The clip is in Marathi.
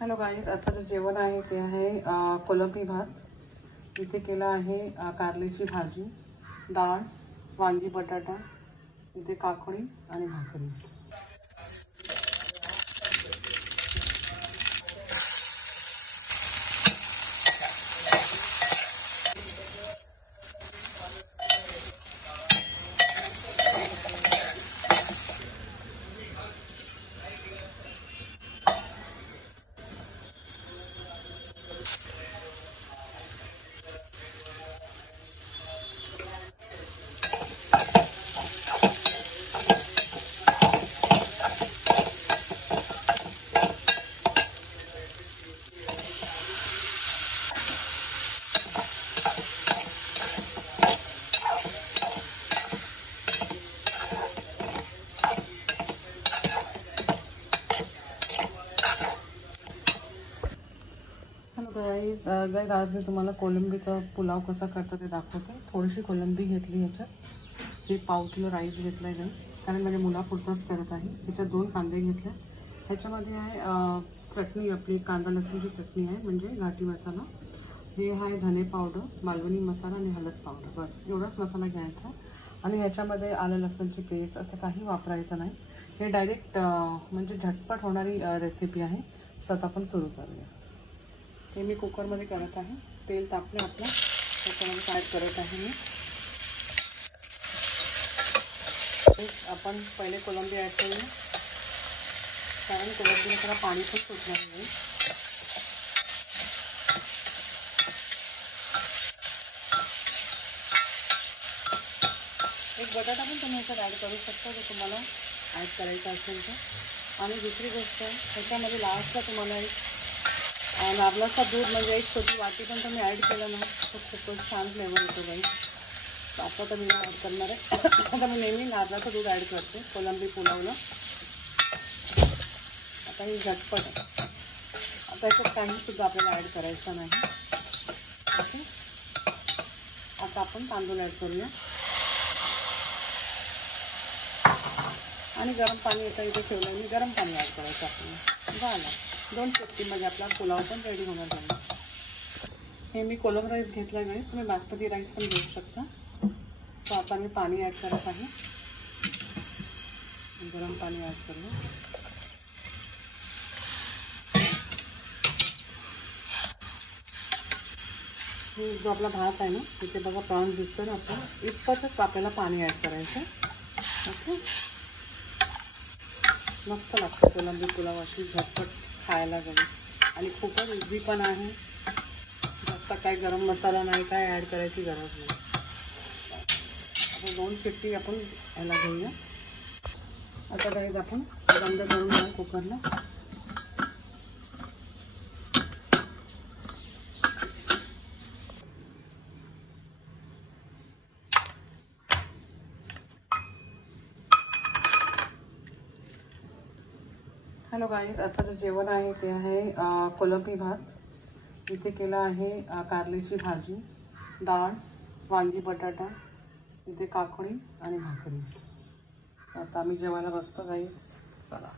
हॅलो गाईज, आजचं जे जेवण आहे ते आहे कोलंबी भात. इथे केला आहे कारल्याची भाजी, डाळ, वांगी बटाटा, इथे काकडी आणि भाकरी. गाईज आज मी तुम्हाला कोलंबीचा पुलाव कसा करता ते दाखवते. थोडीशी कोलंबी घेतली, ह्याच्यात हे पाव किलो राईस घेतला आहे कारण माझ्या मुला फुटबॉल करत आहे. ह्याच्यात 2 कांदे घेतले. ह्याच्यामध्ये आहे चटणी, आपली कांदा लसूणची चटणी आहे म्हणजे घाटी मसाला. हे आहे धने पावडर, मालवणी मसाला आणि हळद पावडर. बस एवढाच मसाला घ्यायचा. आणि ह्याच्यामध्ये आलं लसूणची पेस्ट असं काही वापरायचं नाही. हे डायरेक्ट म्हणजे झटपट होणारी रेसिपी आहे. स्वतः आपण सुरू करूया. हे मी कुकरमध्ये करत आहे. तेल तापलं आपलं, त्याच्यामध्ये ॲड करत आहे मी. आपण पहिले कोलंबी ॲड करूया कारण कोलंबीला जरा पाणी पण सुटणार नाही. एक बटाटा पण तुम्ही ह्याच्यात ॲड करू शकता जर तुम्हाला ॲड करायचं असेल तर. आणि दुसरी गोष्ट, ह्याच्यामध्ये लास्टला तुम्हाला एक नारळाचा दूध म्हणजे एक छोटी वाटी पण तुम्ही ॲड केलं ना तर खूपच छान फ्लेवर येतो बाई. आता तर मी ॲड करणार आहे. आता मी नेहमी नारळाचं दूध ॲड करते कोलंबी पुलावला. आता ही झटपट आहे. आता याच्यात काहीसुद्धा आपल्याला ॲड करायचं नाही. ओके, आता आपण तांदूळ ॲड करूया. आणि गरम पाणी येतं इथे ठेवलं मी. गरम पाणी ॲड करायचं आपल्याला. झालं, 2 शिट्टीमध्ये आपला पुलाव पण रेडी होणार आहे. हे मी कोलम राईस घेतला आहे. तुम्ही बासमती राईस पण घेऊ शकता. सो आता मी पाणी ॲड करत आहे. गरम पाणी ॲड करूया. जो आपला भात आहे ना, इथे बघा प्रॉन्स दिसतो ना आपला, इतपतच आपल्याला पाणी ॲड करायचं. ओके, मस्त लागतं कोलंबी पुलाव अशी झटपट खायला गेली. आणि खूपच इझी पण आहे. जास्त काय गरम मसाला नाही, काय ॲड करायची गरज नाही. आता 2 शिट्टी आपण याला घेऊया. आता गाईज आपण बंद करून घेऊ कुकरला. हॅलो गाईज, आजचं जे जेवण आहे ते आहे कोलंबी भात. इथे केला आहे कारल्याची भाजी, डाळ, वांगी बटाटा, इथे काकडी आणि भाकरी. आता आम्ही जेवायला बसतो गाईज. चला.